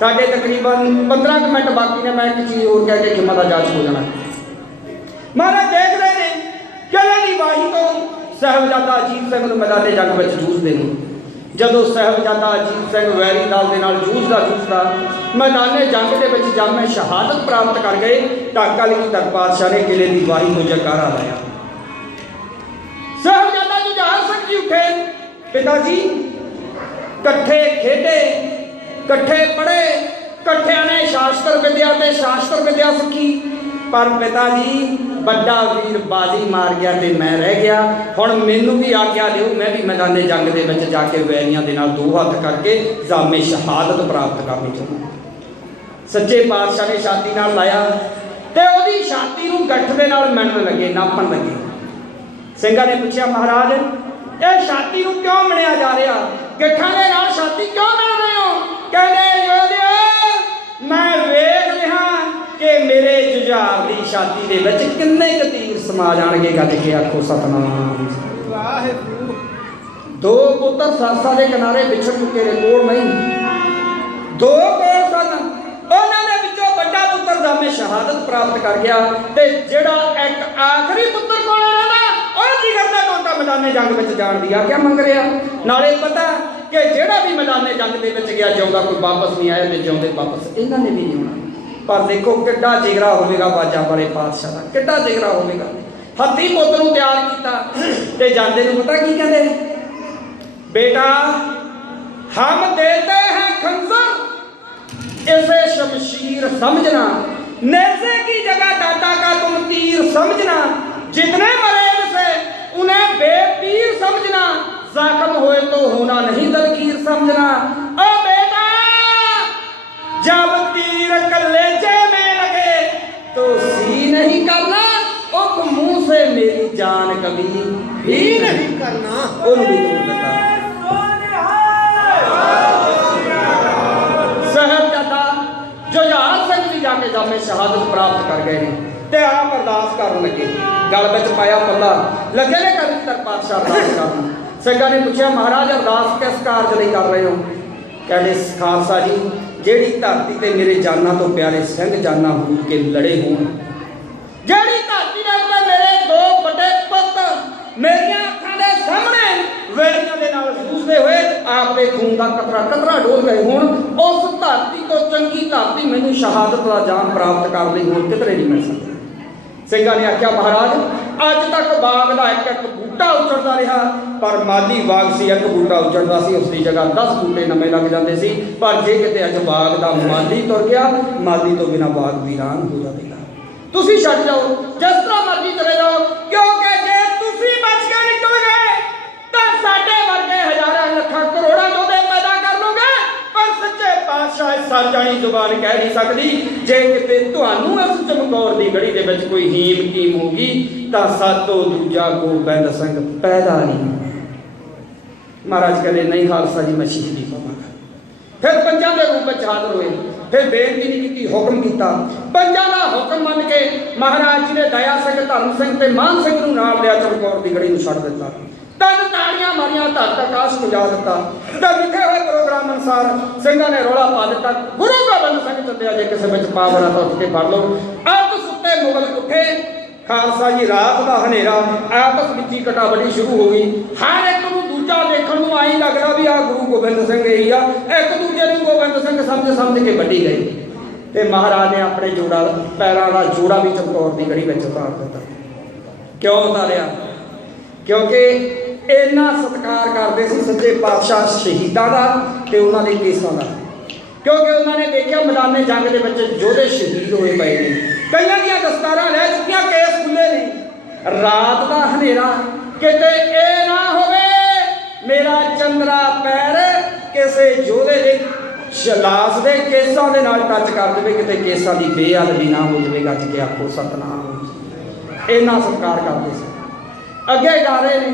साढ़े तकरीबन 15 मिनट बाकी ने, मैं एक चीज़ और कह के जुम्मा का जज हो जाना। महाराज देख रहे हैं किले की वाही तो साहबजादा अजीत सिंह नूं मैदाने जंग में जूझते हैं। जदों साहबजादा अजीत सिंह वैरी दल के नाल जूझदा मैदाने जंग के विच जामे शहादत प्राप्त कर गए, ढाका अली पातशाह ने किले की वाही को जयकारा लाया। साहबजादा जुझार सिंह जी उठे, पिताजी कट्ठे खेडे, कट्ठे पढ़े, कट्ठिया ने शास्त्र विद्या ते शास्त्र विद्या सीखी, पर पिताजी बड़ा वीर बाजी मार गया तो मैं रह गया। हुण मैनू भी आग्या दिओ, मैं भी मैदाने जंग के विच जाके वैरियां दे नाल 2 हत्थ करके जामे शहादत प्राप्त करनी चाहुंदा। सच्चे पातशाह ने छाती नाल लाया ते ओदी छाती नूं गठ दे नाल मिणन लगे, नापण लगे। ਸਿੰਘਾਂ ने पूछा, महाराज ये छाती नूं क्यों मणिया जा रहा, गठां दे नाल छाती क्यों मिण रहे हो? कहंदे योधियो मैं वेख लिया कि मेरे जुझार की छाती दे विच किन्ने क तीर समा जाणगे। गज के आखो सतनाम। 2 पुत्र सासा के किनारे विछड़ चुके ने, कोल नहीं, 2 कोल सन। उन्हां दे विचों बड़ा पुत्र जामे शहादत प्राप्त कर गया ते जिहड़ा एक आखिरी पुत्र कोल रहंदा और की करदा टोटा मैदाने जंग में जाण दी आग्या मंग रहा। नाले पता कि जिहड़ा भी मैदाने जंग दे विच गया जिउंदा कोई वापस नहीं आया, ते जिउंदे वापस इन्हां ने भी नहीं आउणा। पर देखो किड्डा जिगरा होवेगा बाजा वाले पातशाह दा, किड्डा जिगरा होवेगा। हत्थी पुੱਤ ਨੂੰ ਤਿਆਰ ਕੀਤਾ ਤੇ ਜਾਂਦੇ ਨੂੰ पता की कहते, बेटा हम देते हैं खंजर इसे शमशीर समझना, नेज़े की जगह दादा का तुम तीर समझना, जितने मरे से उन्हें बेपीर समझना, ज़ख्म हुए तो होना नहीं दलगीर समझना। ओ बेटा जब तीर कलेजे में लगे तो सी नहीं करना, उस मुंह से मेरी जान कभी भी नहीं करना। उन भी दूर बता। साहबजादा जुझार सिंह भी जाके जामे शहादत प्राप्त कर गए ते आप अरदास कर लगे, गल विच पाया पल्ला लगे ने कविंतर पातशाह अरदास करन। ਸਿੰਘਾਂ ने पूछा, महाराज अरदास किस कारज लई कर रहे हो? कहते खालसा जी जेड़ी धरती ते मेरे जाना तो प्यारे सिंह जाना हो के लड़े होण, जेड़ी धरती दे उत्ते मेरे 2 बड़े पुੱਤ मेरियां अखां दे सामने वेलियां दे नाल जूझदे होए आपदे खून दा कतरा कतरा डोल गए होण, उस धरती तो चंगी धरती मैनूं शहादत दा जान प्राप्त कर लई होण किधरे नहीं मिल सकदी। ਸਿੰਘਾਂ ने आख्या, महाराज अज तक बाग का एक एक बूटा उजड़ता रहा, पर माली बाग से एक बूटा उजड़ता सी, उसकी जगह 10 बूटे नवे लग जाते सी। पर जे किते अज बाग का माली तुर गया, माली तो बिना बाग वीरान हो जाएगा। तुसी छड्ड जाओ, जिस तरह मर्जी चले जाओ, क्योंकि जे तुसी बच के निकल गए तो साडे वर्गे हजारां लखां करोड़ां योधे पैदा कर लोगे, पर सच्चे पातशाह सर जानी जुबान कह नहीं सकती। जे किते तुहानू इस चमकौर की गढ़ी दे विच कोई हीम कीम होगी तो सातों दूजा गोबिंद सिंह पैदा नहीं। महाराज कहते नहीं खालसा जी मैं शहीदी पावांगा। फिर पंजां दे रूप में हाजिर हुए, फिर बेनती नहीं की, हुक्म किया। पंजां दा हुक्म मन के महाराज जी ने दया सिंह, धर्म सिंह ते मान सिंह नूं नाल लिया, चमकौर की गढ़ी नूं छड्ड दिता। 3 ताड़ियां मारियां, धरत आकाश पुजा दिता। तो लिखे हुए प्रोग्राम अनुसार ਸਿੰਘਾਂ ने रौला पा दिता, गुरु गोबिंद सिंह चंदिया जे किसी में पावना तो उठ के फड़ लो। अर्ध सुते मुगल उठे, खालसा जी रात का हनेरा, आपस में ही कटाबड़ी शुरू हो गई। हर एक नूं दूजा देखण नूं आई लगदा भी आ गुरु गोबिंद सिंह ही आ, एक दूजे नूं गोबिंद सिंह समझ के वड्डी गई। ते महाराज ने अपने जोड़ा पैरों का जोड़ा भी चमकौर की गढ़ी में उतार दिता। क्यों उतारिया? क्योंकि इन्ना सत्कार करते सी सच्चे पातशाह शहीदां दा ते उन्हां दे केसां दा। क्योंकि उन्होंने देखा मैदाने जंग के बच्चे योधे शहीद होए पे ने, कईयां दीयां दस्तारां रह चुकियां, केस खुले ने। रात का हनेरा किते ए ना होवे मेरा चंद्रा पैर किसी योधे दे लाश दे केसां दे नाल टच कर देवे, किते केसां दी बेअदबी ना हो जावे। गज के आखो सतनाम। इन्ना सत्कार करते सी। अगे जा रहे ने,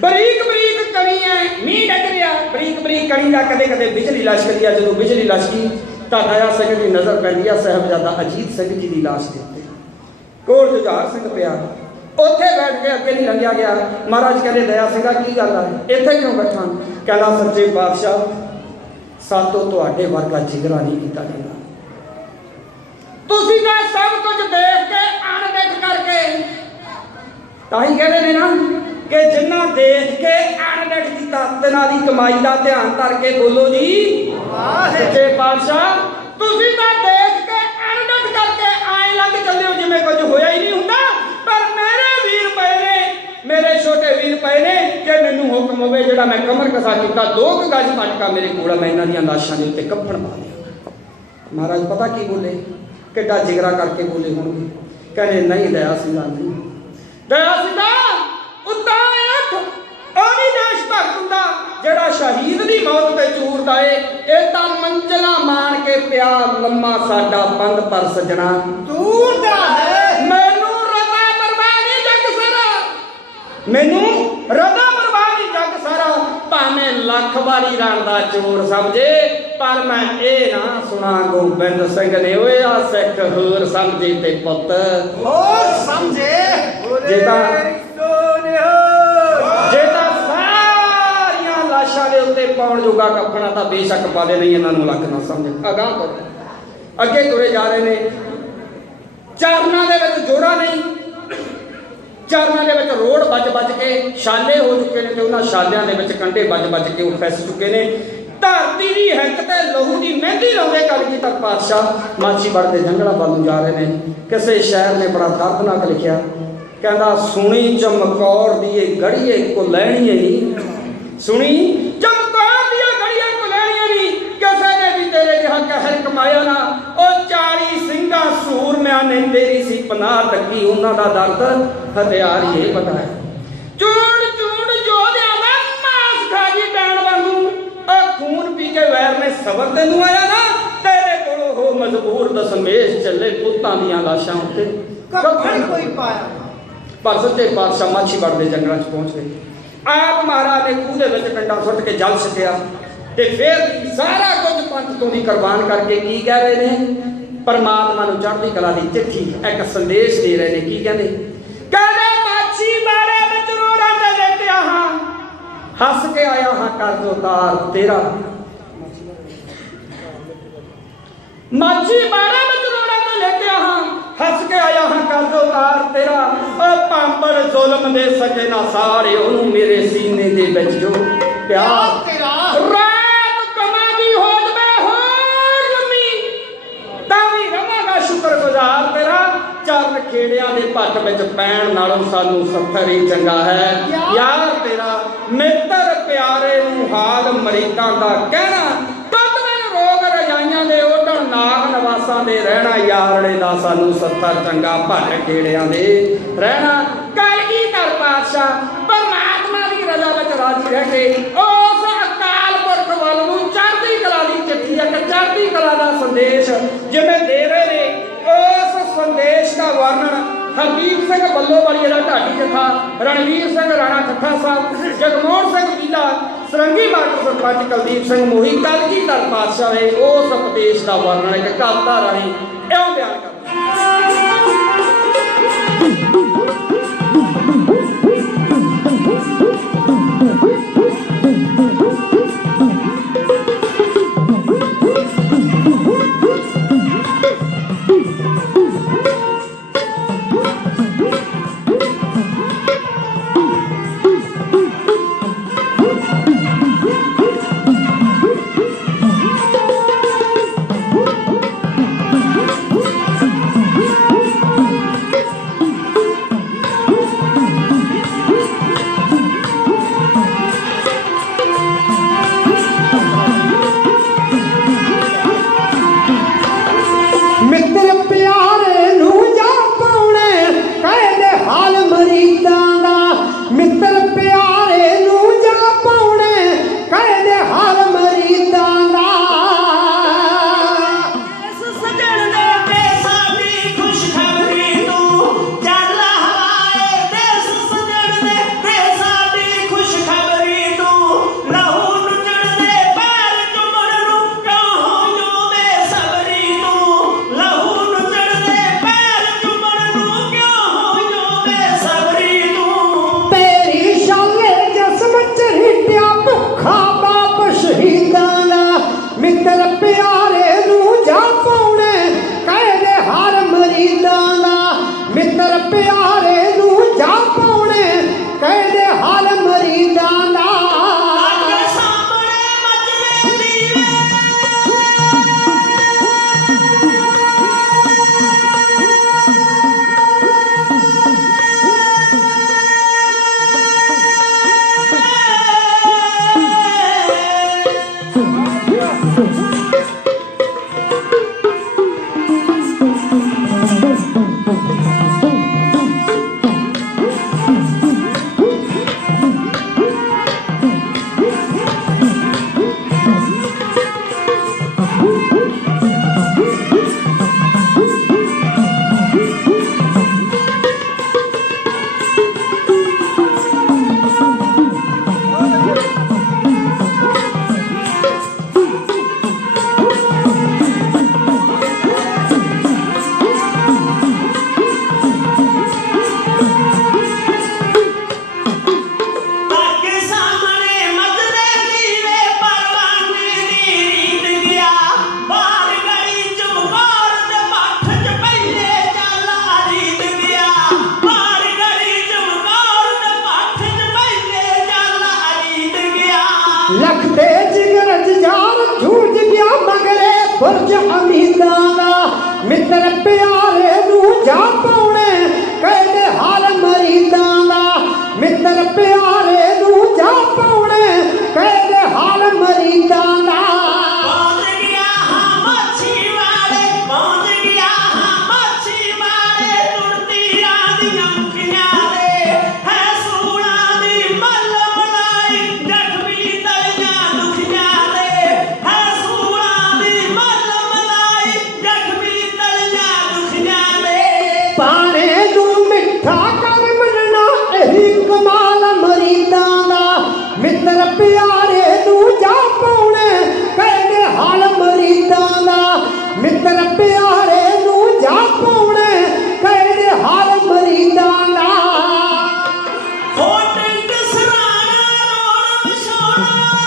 बरीक बरीक कणी है, मीह डग रहा, बरीक बरीक कणी का कदे कदे बिजली लश्कदी है। जो बिजली लश्की तो दया सिंह की नज़र पैंदी है साहबजादा अजीत सिंह जी की लाश के उत्ते, कोल जुझार सिंह पिया। उत्थे बैठ के अगे नहीं लंघिया गया। महाराज कहते दया सिंह की गल है, इत्थे क्यों बैठा? कहना सच्चे पातशाह सातों तुहाडे वर्गा जिगरा नहीं कीता जांदा। तुसीं तां सब कुछ देख के अणदेख करके ताही कहते ने ना कि जिन्ना देख के अणदेख कीता तिन्हां दी कमाई दा ध्यान करके बोलो जी सच्चे पातशाह। तुसीं तां देख के अणदेख करके आए लग चले हो जिवें कुछ होया ही नहीं हुंदा। पर मेरे वीर पए ने, मेरे छोटे वीर पए ने कि मैनूं हुक्म होवे जिहड़ा मैं कमर कसा कीता 2 गज मटका मेरे कोल मैं इन्हां दियां लाशां दे उत्ते कफन पा दियां। महाराज पता की बोले किड्डा जिगरा करके बोले होणगे। कहने नहीं दया सिंह नहीं दया सिंह उदां उठ ਉਹ ਨਹੀਂ ਦੇਸ਼ ਭਗਤ ਹੁੰਦਾ ਜਿਹੜਾ ਸ਼ਹੀਦ ਦੀ ਮੌਤ ਤੇ ਚੂਰਦਾ ਏ। ਇਹ ਤਾਂ ਮੰਜ਼ਲਾਂ ਮਾਣ ਕੇ ਪਿਆ ਲੰਮਾ ਸਾਡਾ ਪੰਧ ਪਰ ਸਜਣਾ ਦੂਰ ਦਾ ਹੈ। ਮੈਨੂੰ ਰਤਾ ਬਰਬਾਦੀ ਜੱਗ ਸਾਰਾ, ਮੈਨੂੰ ਰਤਾ ਬਰਬਾਦੀ ਜੱਗ ਸਾਰਾ ਭਾਵੇਂ ਲੱਖ ਵਾਰੀ ਰਣ ਦਾ ਚੋਰ ਸਮਝੇ ਪਰ ਮੈਂ ਇਹ ਨਾ ਸੁਣਾ ਗੋਬਿੰਦ ਸਿੰਘ ਨੇ ਓਏ ਆ ਸਿੱਖ ਹੋਰ ਸਮਝੇ ਤੇ ਪੁੱਤ ਹੋਰ ਸਮਝੇ ਜੇ ਤਾਂ ਲਾਸ਼ਾਂ ਦੇ ਉੱਤੇ ਪਾਉਣ ਜੋਗਾ ਕੱਫਣਾ ਤਾਂ ਬੇਸ਼ੱਕ ਪਾਲੇ ਨਹੀਂ ਇਹਨਾਂ ਨੂੰ ਲੱਗ ਨਾ ਸਮਝ। ਅਗਾਂਹ ਤੋਂ ਅੱਗੇ ਤੁਰੇ ਜਾ ਰਹੇ ਨੇ। ਚਰਨਾਂ ਦੇ ਵਿੱਚ ਜੋੜਾ ਨਹੀਂ, ਚਰਨਾਂ ਦੇ ਵਿੱਚ ਰੋੜ ਵੱਜ ਕੇ ਛਾਲੇ ਹੋ ਚੁੱਕੇ ਨੇ ਤੇ ਉਹਨਾਂ ਛਾਲਿਆਂ ਦੇ ਵਿੱਚ ਕੰਢੇ ਵੱਜ ਕੇ ਉਹ ਫਿਸ ਚੁੱਕੇ ਨੇ। ਧਰਤੀ ਦੀ ਹਿੱਕ ਤੇ ਲਹੂ ਦੀ ਮਹਿੰਦੀ ਲਾਉਂਦੇ ਕਲਗੀਧਰ ਪਾਤਸ਼ਾਹ ਮਾਛੀਵਾੜੇ ਦੇ ਜੰਗਲਾਂ ਵੱਲ ਨੂੰ ਜਾ ਰਹੇ ਨੇ। ਕਿਸੇ ਸ਼ਾਇਰ ਨੇ ਬੜਾ ਦਰਦਨਾਕ ਲਿਖਿਆ, ਕਹਿੰਦਾ ਸੁਣੀ ਚਮਕੌਰ ਦੀ ਇਹ ਗੜੀਏ ਕੋ ਲੈਣੀ ਨਹੀਂ, ਸੁਣੀ ਚਮਕੌਰ ਦੀਆਂ ਗੜੀਆਂ ਕੋ ਲੈਣੀਆਂ ਨਹੀਂ, ਕਿਸੇ ਨੇ ਵੀ ਤੇਰੇ ਜਿਹਾ ਕਹਿਰ ਕਮਾਇਆ ਨਾ। ਉਹ 40 ਸਿੰਘਾਂ ਸੂਰਮਿਆਂ ਨੇ ਤੇਰੀ ਸੀ ਪਨਾਹ ਤੱਕੀ, ਉਹਨਾਂ ਦਾ ਦਰਦ ਹਥਿਆਰ ਇਹ ਪਤਾ ਹੈ। ਚੂੜ ਚੂੜ ਜੋਧਿਆਂ ਦਾ ਮਾਸ ਖਾ ਗਈ ਡੈਣ ਵਾਂਗੂ, ਉਹ ਖੂਨ ਪੀ ਕੇ ਵੈਰ ਨੇ ਸਬਰ ਤੈਨੂੰ ਆਇਆ ਨਾ। ਤੇਰੇ ਕੋਲੋਂ ਉਹ ਮਜਬੂਰ ਦਸਮੇਸ਼ ਚੱਲੇ ਪੁੱਤਾਂ ਦੀਆਂ ਲਾਸ਼ਾਂ ਉੱਤੇ ਕੱਫਣ ਕੋਈ ਪਾਇਆ। ਪਰ ਸੱਚੇ ਪਾਤਸ਼ਾਹ ਮਾਛੀਵਾੜੇ ਦੇ ਜੰਗਲਾਂ 'ਚ ਪਹੁੰਚ ਗਏ। ਆਪ ਮਹਾਰਾਜ ਨੇ ਖੂਹ ਦੇ ਵਿੱਚ ਕੰਡਾ ਸੁੱਟ ਕੇ ਜਲ ਛਕਿਆ ਤੇ ਫਿਰ ਸਾਰਾ ਕੁਝ ਪੰਥ ਤੋਂ ਦੀ ਕੁਰਬਾਨ ਕਰਕੇ ਕੀ ਕਹਿ ਰਹੇ ਨੇ? ਪਰਮਾਤਮਾ ਨੂੰ ਚੜ੍ਹਦੀ ਕਲਾ ਦੀ ਚਿੱਠੀ ਇੱਕ ਸੰਦੇਸ਼ ਦੇ ਰਹੇ ਨੇ। ਕੀ ਕਹਿੰਦੇ? ਕਹਿੰਦੇ ਮਾਛੀਵਾੜੇ ਵਿੱਚ ਰੋੜਾਂ ਤੇ ਲੇਟਿਆ ਹਾਂ, ਹੱਸ ਕੇ ਆਇਆ ਹਾਂ ਕਰਜ਼ ਉਤਾਰ ਤੇਰਾ। ਮਾਛੀਵਾੜੇ ਵਿੱਚ ਰੋੜਾਂ ਤੇ ਲੇਟਿਆ ਹਾਂ, ਹੱਸ ਕੇ ਆਇਆ ਹਾਂ ਕਰਜ਼ ਉਤਾਰ ਤੇਰਾ। ਉਹ ਭਾਂਬੜ ਜ਼ੁਲਮ ਦੇ ਸਕੇ ਨਾ ਸਾਰੇ, ਉਹਨੂੰ ਮੇਰੇ ਸੀਨੇ ਦੇ ਵਿੱਚ ਜੋ ਪਿਆਰ ਤੇਰਾ। ਰਾਤ ਕਮਾਂ ਦੀ ਹੋ ਜਵੇ ਹੋਰ ਲੰਮੀ ਤਾਂ ਵੀ ਰਵਾਂਗਾ ਸ਼ੁਕਰਗੁਜ਼ਾਰ ਤੇਰਾ। ਚਰਨ ਖੇੜਿਆਂ ਦੇ ਭੱਟ ਵਿੱਚ ਪੈਣ ਨਾਲੋਂ ਸਾਨੂੰ ਸਫ਼ਰ ਹੀ ਚੰਗਾ ਹੈ ਯਾਰ ਤੇਰਾ। ਮਿੱਤਰ ਪਿਆਰੇ ਨੂੰ ਹਾਲ ਮਰੀਦਾਂ ਦਾ ਕਹਿਣਾ, ਰੋਗ ਰਜਾਈਆਂ ਦੇ ਓਢਣ ਨਾਗ ਨਵਾਸਾਂ ਦੇ ਰਹਿਣਾ, ਯਾਰੜੇ ਦਾ ਸਾਨੂੰ ਸੱਤਰ ਚੰਗਾ ਭੱਟ ਖੇੜਿਆਂ ਦੇ ਰਹਿਣਾ। ਕਲਗੀਧਰ ਪਾਤਸ਼ਾਹ ਪਰਮਾਤਮਾ ਦੀ ਰਜ਼ਾ ਵਿੱਚ ਰਾਜੀ ਰਹਿ ਕੇ ਉਸ ਅਕਾਲ ਪੁਰਖ ਵੱਲ ਨੂੰ ਚੜ੍ਹਦੀ ਕਲਾ ਦੀ ਚਿੱਠੀ, ਇੱਕ ਚੜ੍ਹਦੀ ਕਲਾ ਦਾ ਸੰਦੇਸ਼ ਜਿਵੇਂ ਦੇ ਰਹੇ ਨੇ। ਉਸ ਸੰਦੇਸ਼ ਦਾ ਵਰਣਨ ਹਰਦੀਪ ਸਿੰਘ ਬੱਲੋਵਾਲੀ ਦਾ ਢਾਡੀ ਜਥਾ, ਰਣਵੀਰ ਸਿੰਘ ਰਾਣਾ ਠੱਠਾ ਸਾਹਿਬ, ਜਗਮੋਹਨ ਸਿੰਘ ਕੀਲਾ, ਸਰੰਗੀ ਮਾਸਟਰ ਸਰਪੰਚ ਕੁਲਦੀਪ ਸਿੰਘ ਮੋਹੀ ਕਲਗੀਧਰ ਪਾਤਸ਼ਾਹ ਨੇ ਉਸ ਉਪਦੇਸ਼ ਦਾ ਵਰਣਨ ਇੱਕ ਕਵਿਤਾ ਰਾਹੀਂ ਇਉਂ ਬਿਆਨ ਕਰਦੇ। मित्र प्यारे नू जा पाउणे कहदे हाल मरीदां दा लखते जिगर जार झूठ गया मगरे फर्ज अमीदां दा मित्र प्यारे नू जा पाउणे कहदे हाल मरीदां दा मित्र प्यारे नू जा पाउणे कहदे हाल मरीदां दा पहुंच गया हां मच्छी वाले पहुंच गया हां मच्छी वाले तुरती आदियां मुखियां दे है सूणा दी मल मलाई जख्मी तलियां दुखियां दे है सूणा दी मल मलाई जख्मी तलियां दुखियां दे पाने नू मिठा कर मनना एही कमाल मरीदां दा मित्र प्यारे नू जा पाउणे कहदे हाल मरीदां दा मित्र प्यारे नू जा पाउणे कहदे हाल मरीदां दा होठ कसराना रोण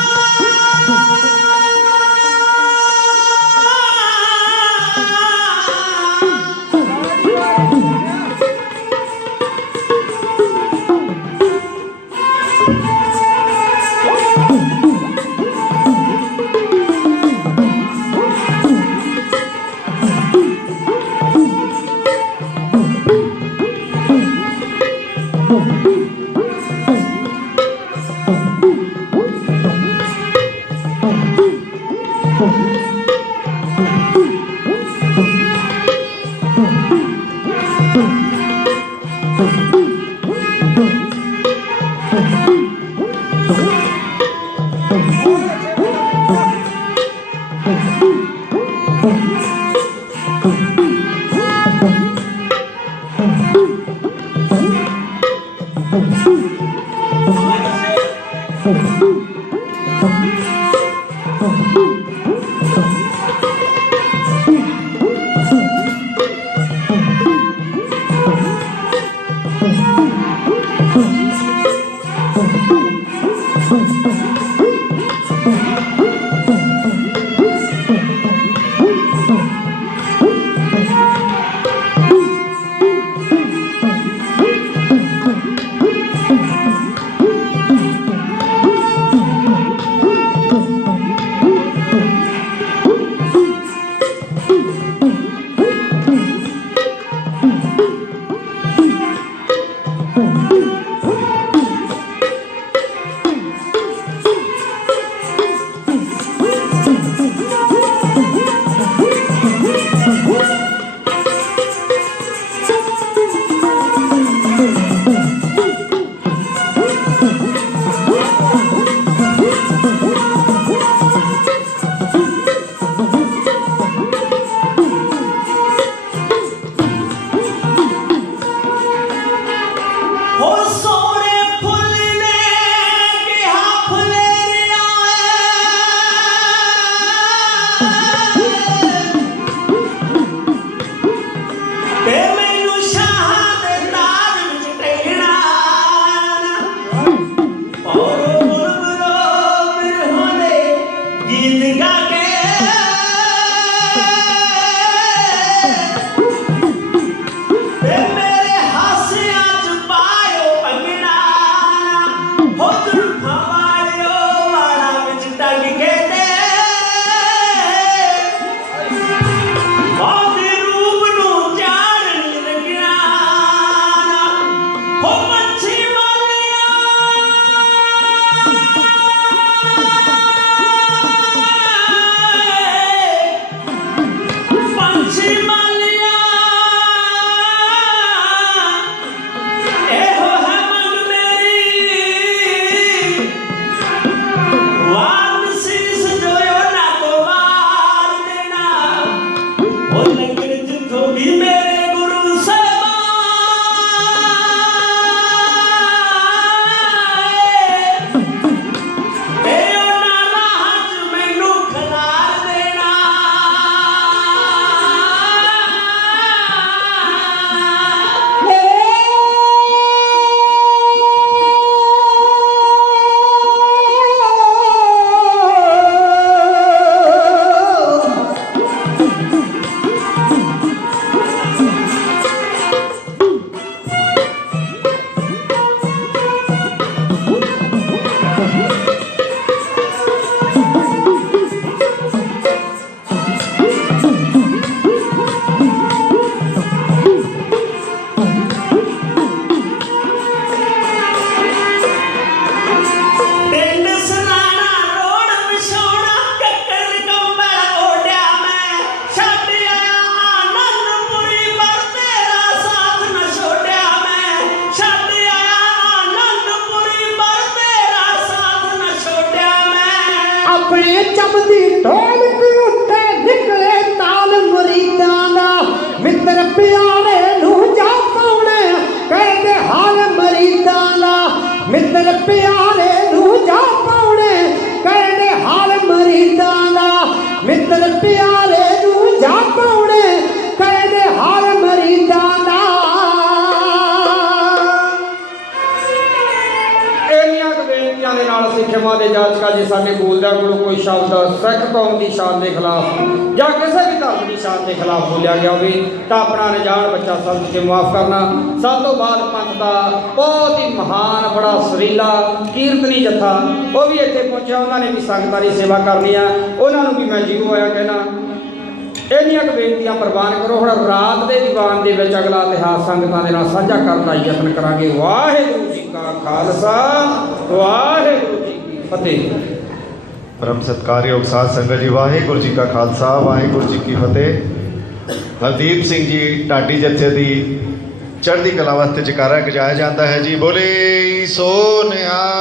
मित्र प्यारे नू जा पाउणे कहने हाल मरीदां दा ਇੰਨੀਆਂ ਕੁ ਬੇਨਤੀਆਂ ਦੇ ਨਾਲ ਸਿੱਖਾਂ ਦੇ ਜਾਚਕਾਂ ਜੇ ਸਾਡੇ ਬੋਲਦਿਆਂ ਕੋਲੋਂ ਕੋਈ ਸ਼ਬਦ ਸਿੱਖ ਕੌਮ ਦੀ ਸ਼ਾਨ ਦੇ ਖਿਲਾਫ ਜਾਂ ਕਿਸੇ ਵੀ ਧਰਮ ਦੀ ਸ਼ਾਨ ਦੇ ਖਿਲਾਫ ਬੋਲਿਆ ਗਿਆ ਹੋਵੇ ਤਾਂ ਆਪਣਾ ਅਣਜਾਣ ਬੱਚਾ ਸਮਝ ਕੇ ਮਾਫ ਕਰਨਾ। ਸਭ ਤੋਂ ਬਾਅਦ ਪੰਥ ਦਾ ਬਹੁਤ ਹੀ ਮਹਾਨ ਬੜਾ ਸੁਰੀਲਾ ਕੀਰਤਨੀ ਜੱਥਾ ਉਹ ਵੀ ਇੱਥੇ ਪਹੁੰਚਿਆ, ਉਹਨਾਂ ਨੇ ਵੀ ਸੰਗਤਾਂ ਦੀ ਸੇਵਾ ਕਰਨੀ ਆ, ਉਹਨਾਂ ਨੂੰ ਵੀ ਮੈਂ ਜੀਓ ਆਇਆ ਕਹਿਣਾ। ਇੰਨੀਆਂ ਕੁ ਬੇਨਤੀਆਂ ਪ੍ਰਵਾਨ ਕਰੋ। ਹੁਣ ਰਾਤ ਦੇ ਦੀਵਾਨ ਦੇ ਵਿੱਚ ਅਗਲਾ ਇਤਿਹਾਸ ਸੰਗਤਾਂ ਦੇ ਨਾਲ ਸਾਂਝਾ ਕਰਨ ਦਾ ਯਤਨ ਕਰਾਂਗੇ। ਵਾਹਿਗੁਰੂ ਜੀ ਕਾ ਖਾਲਸਾ ਵਾਹਿਗੁਰੂ ਜੀ ਕੀ ਫਤਿਹ। परम सत्कारयोग साध संगत जी, वाहिगुरु जी का खालसा वाहिगुरु जी की फतेह। हरदीप सिंह जी ढाडी जत्थे की चढ़ती कला वास्ते जकारा गजाया जाता है जी। बोले सो निहाल।